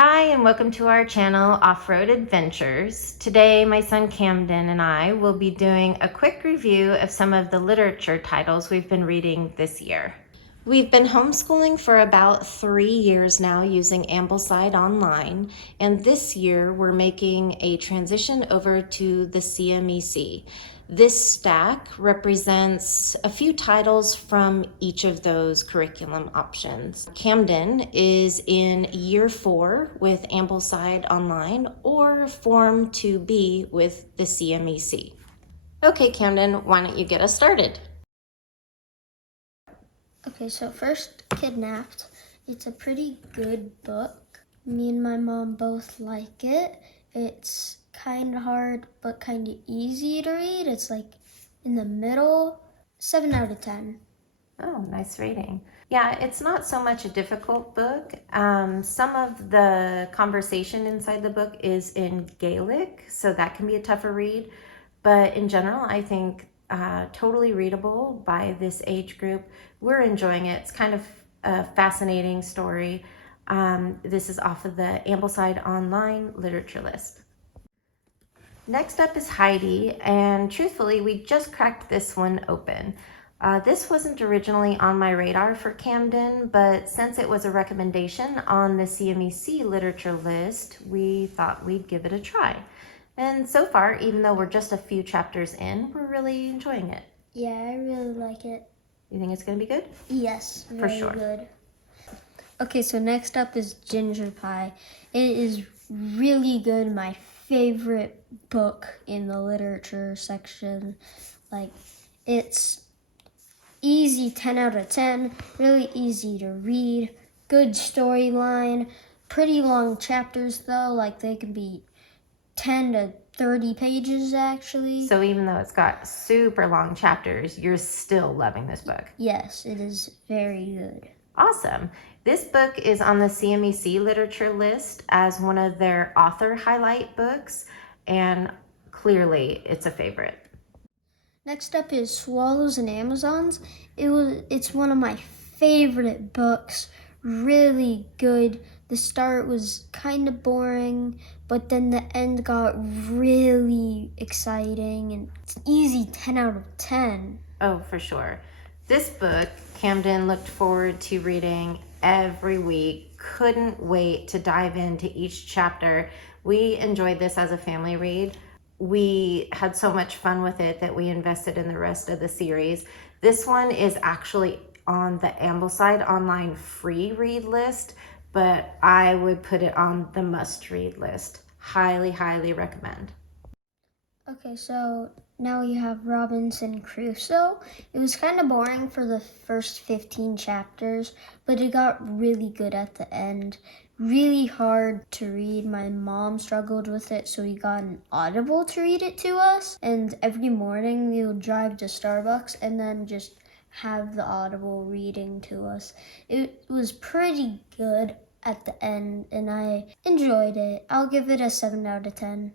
Hi, and welcome to our channel, Off-Road Adventures. Today, my son Camden and I will be doing a quick review of some of the literature titles we've been reading this year. We've been homeschooling for about 3 years now using Ambleside Online, and this year we're making a transition over to the CMEC. This stack represents a few titles from each of those curriculum options. Camden is in year 4 with Ambleside Online or Form 2B with the CMEC. Okay, Camden, why don't you get us started? Okay, so first, Kidnapped. It's a pretty good book. Me and my mom both like it. It's kind of hard, but kind of easy to read. It's like in the middle. 7 out of 10. Oh, nice rating. Yeah, it's not so much a difficult book. Some of the conversation inside the book is in Gaelic, so that can be a tougher read. But in general, I think totally readable by this age group. We're enjoying it. It's kind of a fascinating story. This is off of the Ambleside Online literature list. Next up is Heidi, and truthfully, we just cracked this one open. This wasn't originally on my radar for Camden, but since it was a recommendation on the CMEC literature list, we thought we'd give it a try. And so far, even though we're just a few chapters in, we're really enjoying it. Yeah, I really like it. You think it's going to be good? Yes, very sure. good. Okay, so next up is Ginger Pie. It is really good. My favorite book in the literature section. Like, it's easy, 10 out of 10, really easy to read, good storyline, pretty long chapters though, like they can be 10 to 30 pages actually. So even though it's got super long chapters, you're still loving this book? Yes, it is very good. Awesome. This book is on the CMEC literature list as one of their author highlight books, and clearly it's a favorite. Next up is Swallows and Amazons. It's one of my favorite books. Really good. The start was kind of boring, but then the end got really exciting, and it's easy 10 out of 10. Oh, for sure. This book, Camden looked forward to reading every week. Couldn't wait to dive into each chapter. We enjoyed this as a family read. We had so much fun with it that we invested in the rest of the series. This one is actually on the Ambleside Online free read list, but I would put it on the must read list. Highly, highly recommend. Okay, so now you have Robinson Crusoe. It was kind of boring for the first 15 chapters, but it got really good at the end. Really hard to read. My mom struggled with it, so we got an Audible to read it to us. And every morning we would drive to Starbucks and then just have the Audible reading to us. It was pretty good at the end, and I enjoyed it. I'll give it a 7 out of 10.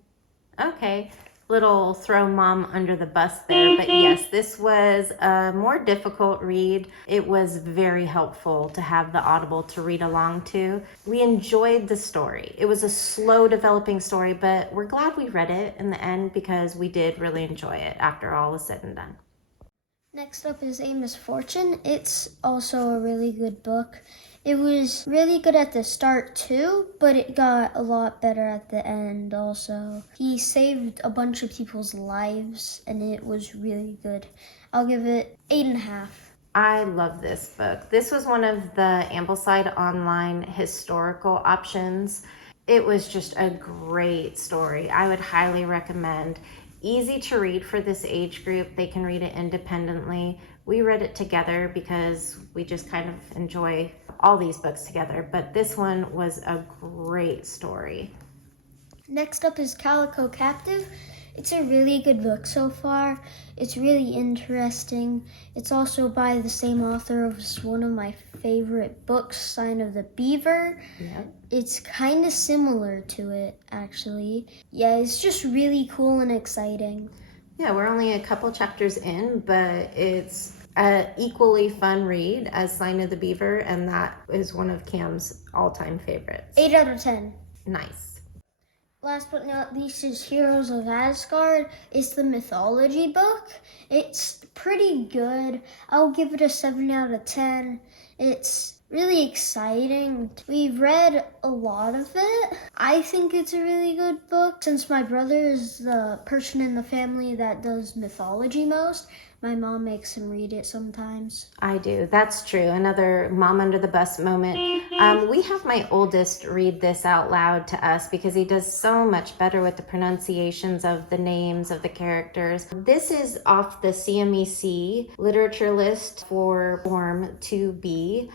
Okay. Little throw mom under the bus there, but yes, this was a more difficult read. It was very helpful to have the Audible to read along to. We enjoyed the story. It was a slow developing story, but we're glad we read it in the end because we did really enjoy it after all was said and done. Next up is Amos Fortune. It's also a really good book. It was really good at the start too, but it got a lot better at the end also. He saved a bunch of people's lives and it was really good. I'll give it 8.5. I love this book. This was one of the Ambleside Online historical options. It was just a great story. I would highly recommend. Easy to read for this age group. They can read it independently. We read it together because we just kind of enjoy all these books together, but this one was a great story. Next up is Calico Captive. It's a really good book so far. It's really interesting. It's also by the same author as one of my favorite books, Sign of the Beaver. Yeah. It's kind of similar to it, actually. Yeah, it's just really cool and exciting. Yeah, we're only a couple chapters in, but it's An equally fun read as Sign of the Beaver, and that is one of Cam's all-time favorites. 8 out of 10. Nice. Last but not least is Heroes of Asgard. It's the mythology book. It's pretty good. I'll give it a 7 out of 10. It's really exciting. We've read a lot of it. I think it's a really good book. Since my brother is the person in the family that does mythology most, my mom makes him read it sometimes. I do. That's true. Another mom under the bus moment. We have my oldest read this out loud to us because he does so much better with the pronunciations of the names of the characters. This is off the CMEC literature list for Form 2B.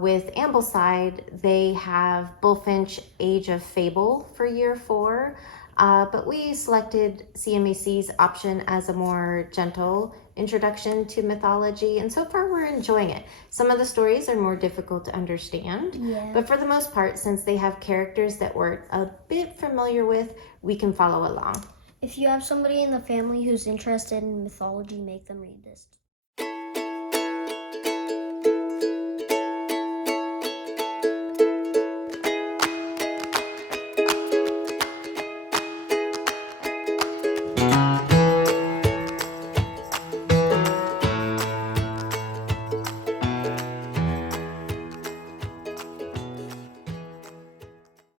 With Ambleside, they have Bullfinch Age of Fable for year 4. But we selected CMEC's option as a more gentle introduction to mythology, and so far we're enjoying it. Some of the stories are more difficult to understand, but for the most part, since they have characters that we're a bit familiar with, we can follow along. If you have somebody in the family who's interested in mythology, make them read this.